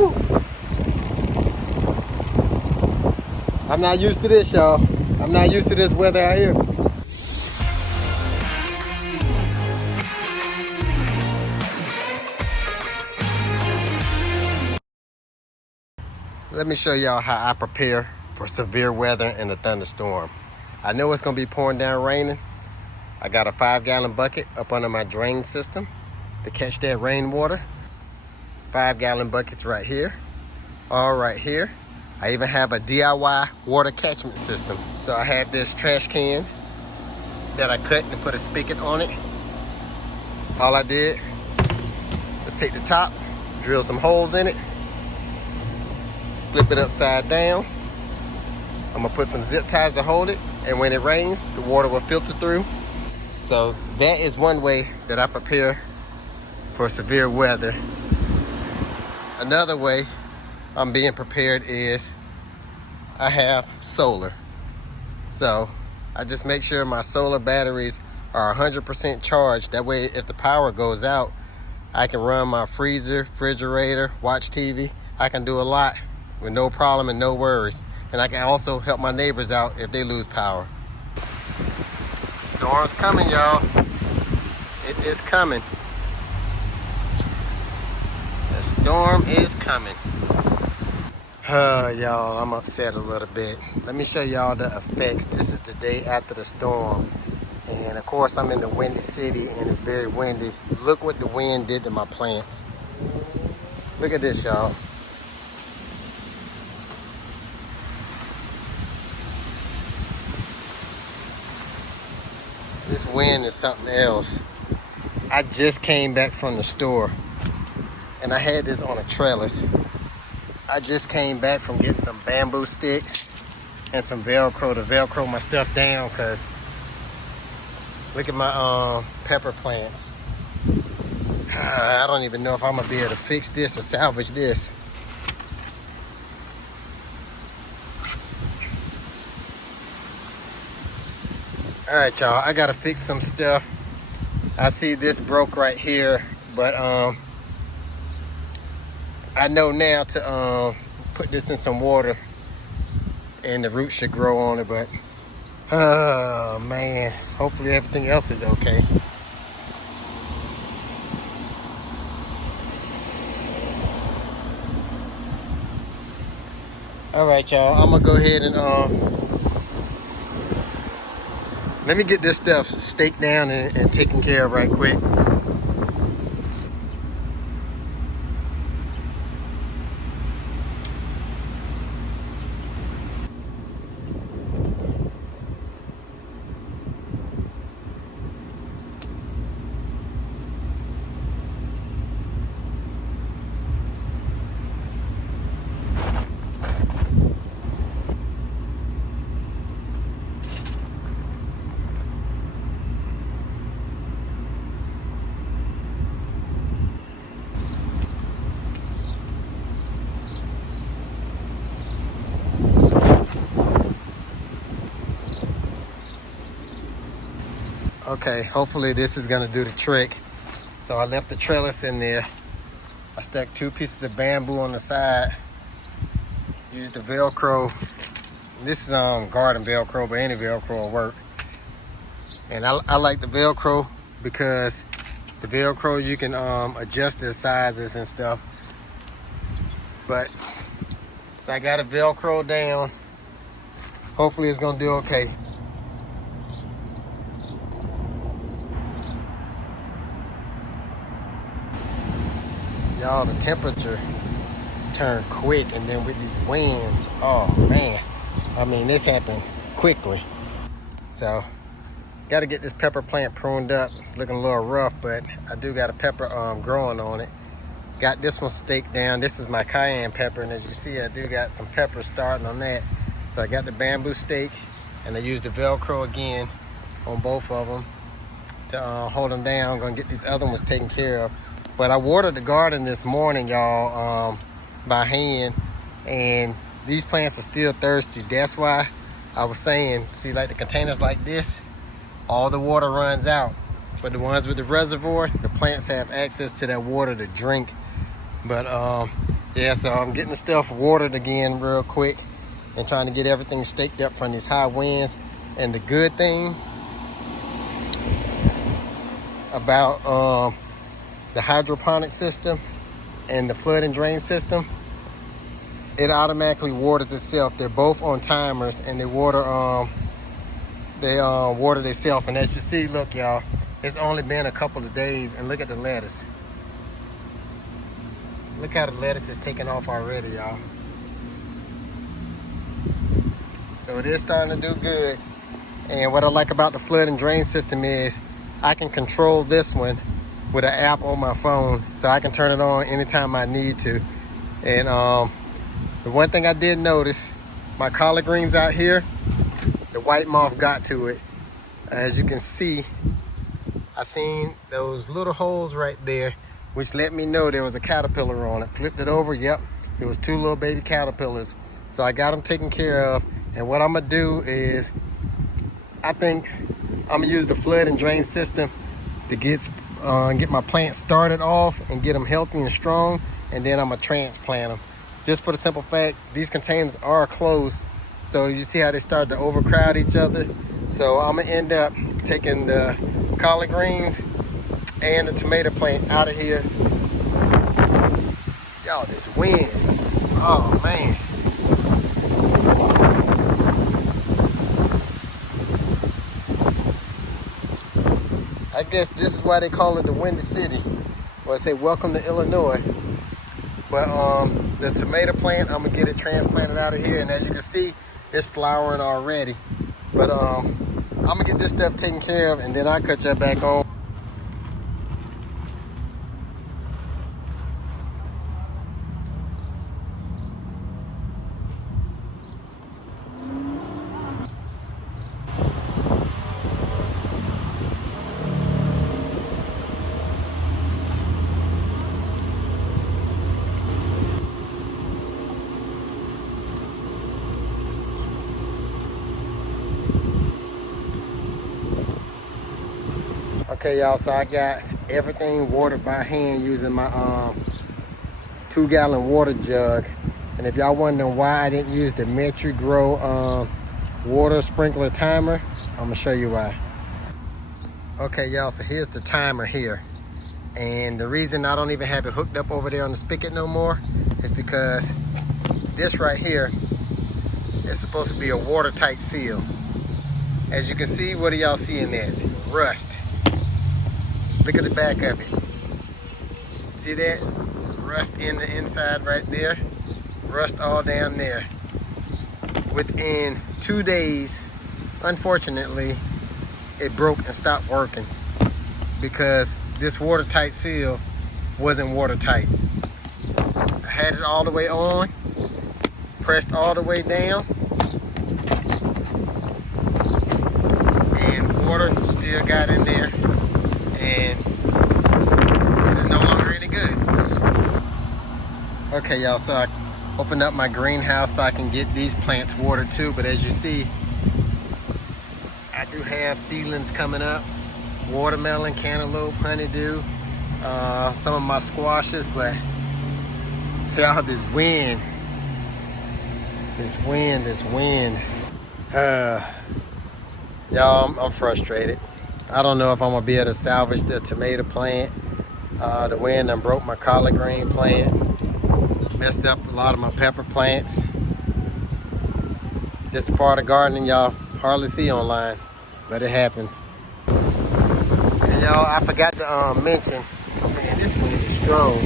Woo! I'm not used to this, y'all. I'm not used to this weather out here. Let me show y'all how I prepare for severe weather and a thunderstorm. I know it's gonna be pouring down raining. I got a 5-gallon bucket up under my drain system to catch that rainwater. 5-gallon buckets right here, all right here. I even have a DIY water catchment system. So I have this trash can that I cut and put a spigot on it. All I did was take the top, drill some holes in it, flip it upside down. I'm gonna put some zip ties to hold it, and when it rains, the water will filter through. So that is one way that I prepare for severe weather. Another way I'm being prepared is I have solar. So I just make sure my solar batteries are 100% charged. That way, if the power goes out, I can run my freezer, refrigerator, watch TV. I can do a lot with no problem and no worries. And I can also help my neighbors out if they lose power. The storm's coming, y'all. It is coming. The storm is coming. Y'all, I'm upset a little bit. Let me show y'all the effects. This is the day after the storm. And of course, I'm in the windy city and it's very windy. Look what the wind did to my plants. Look at this, y'all. This wind is something else. I just came back from the store and I had this on a trellis. I just came back from getting some bamboo sticks and some Velcro to Velcro my stuff down, because look at my pepper plants. I don't even know if I'm gonna be able to fix this or salvage this. All right, y'all, I gotta fix some stuff. I see this broke right here, but I know now to put this in some water and the roots should grow on it, but oh man, hopefully everything else is okay. All right, y'all, I'm gonna go ahead and let me get this stuff staked down and taken care of right quick. Okay, hopefully this is gonna do the trick. So I left the trellis in there. I stuck 2 pieces of bamboo on the side. Used the Velcro. This is garden Velcro, but any Velcro will work. And I like the Velcro because the Velcro, you can adjust the sizes and stuff. But, so I got a Velcro down. Hopefully it's gonna do okay. Y'all, the temperature turned quick, and then with these winds, oh man. I mean, this happened quickly. So, got to get this pepper plant pruned up. It's looking a little rough, but I do got a pepper growing on it. Got this one staked down. This is my cayenne pepper, and as you see, I do got some pepper starting on that. So I got the bamboo stake, and I used the Velcro again on both of them to hold them down. I'm gonna get these other ones taken care of. But I watered the garden this morning, y'all, by hand, and these plants are still thirsty. That's why I was saying, see, like the containers like this, all the water runs out. But the ones with the reservoir, the plants have access to that water to drink. But Yeah, so I'm getting the stuff watered again real quick and trying to get everything staked up from these high winds. And the good thing about the hydroponic system and the flood and drain system, it automatically waters itself. They're both on timers and they water themselves. And as you see, look y'all, it's only been a couple of days and look at the lettuce. Look how the lettuce is taking off already, y'all. So it is starting to do good. And what I like about the flood and drain system is I can control this one with an app on my phone, so I can turn it on anytime I need to. And the one thing I did notice, my collard greens out here, the white moth got to it. As you can see, I seen those little holes right there, which let me know there was a caterpillar on it. Flipped it over, yep, it was 2 little baby caterpillars. So I got them taken care of. And what I'm gonna do is, I think I'm gonna use the flood and drain system to get my plants started off and get them healthy and strong, and then I'm gonna transplant them. Just for the simple fact, these containers are close, so you see how they start to overcrowd each other. So I'm gonna end up taking the collard greens and the tomato plant out of here. Y'all, this wind, oh man. I guess this is why they call it the Windy City. Well, I say welcome to Illinois. But the tomato plant, I'm gonna get it transplanted out of here, and as you can see, it's flowering already. But I'm gonna get this stuff taken care of, and then I'll cut y'all back on. Okay, y'all, so I got everything watered by hand using my 2-gallon water jug. And if y'all wondering why I didn't use the Metri Grow water sprinkler timer, I'm gonna show you why. Okay, y'all, so here's the timer here. And the reason I don't even have it hooked up over there on the spigot no more is because this right here is supposed to be a watertight seal. As you can see, what do y'all see in that? Rust. Look at the back of it. See that? Rust in the inside right there. Rust all down there. Within 2 days, unfortunately, it broke and stopped working because this watertight seal wasn't watertight. I had it all the way on, pressed all the way down, and water still got in there, and it is no longer any good. Okay, y'all, so I opened up my greenhouse so I can get these plants watered too, but as you see, I do have seedlings coming up: watermelon, cantaloupe, honeydew, some of my squashes. But y'all, this wind. Y'all, I'm frustrated. I don't know if I'm gonna be able to salvage the tomato plant. The wind done broke my collard green plant, messed up a lot of my pepper plants. Just a part of gardening y'all hardly see online, but it happens. And y'all, I forgot to mention, man, this wind is strong.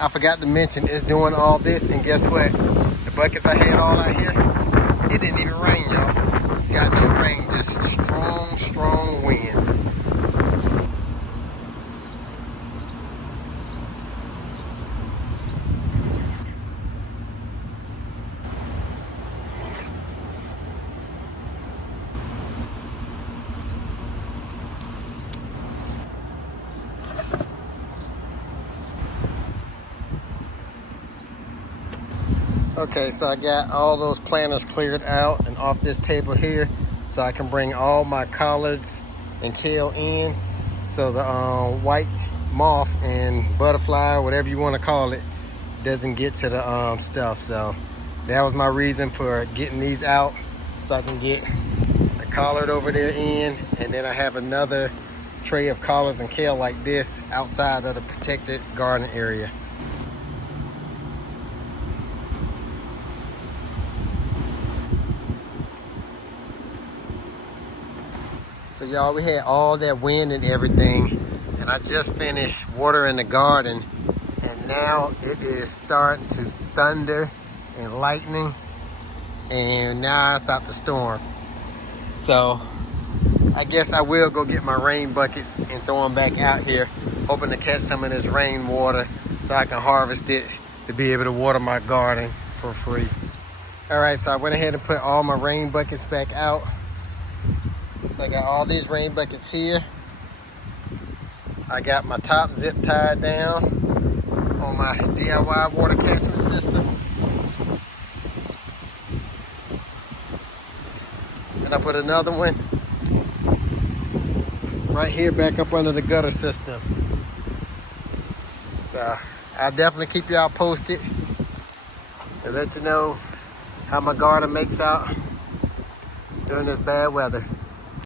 I forgot to mention it's doing all this, and guess what? The buckets I had all out here, it didn't even rain, y'all. Got no rain, just strong winds. Okay, so I got all those planters cleared out and off this table here, so I can bring all my collards and kale in. so the white moth and butterfly, whatever you want to call it, doesn't get to the stuff. So that was my reason for getting these out, so I can get the collard over there in, and then I have another tray of collards and kale like this outside of the protected garden area. So y'all, we had all that wind and everything, and I just finished watering the garden, and now it is starting to thunder and lightning, and now it's about to storm. So I guess I will go get my rain buckets and throw them back out here, hoping to catch some of this rain water so I can harvest it to be able to water my garden for free. All right, so I went ahead and put all my rain buckets back out. So I got all these rain buckets here. I got my top zip tied down on my DIY water catchment system. And I put another one right here back up under the gutter system. So I'll definitely keep y'all posted to let you know how my garden makes out during this bad weather.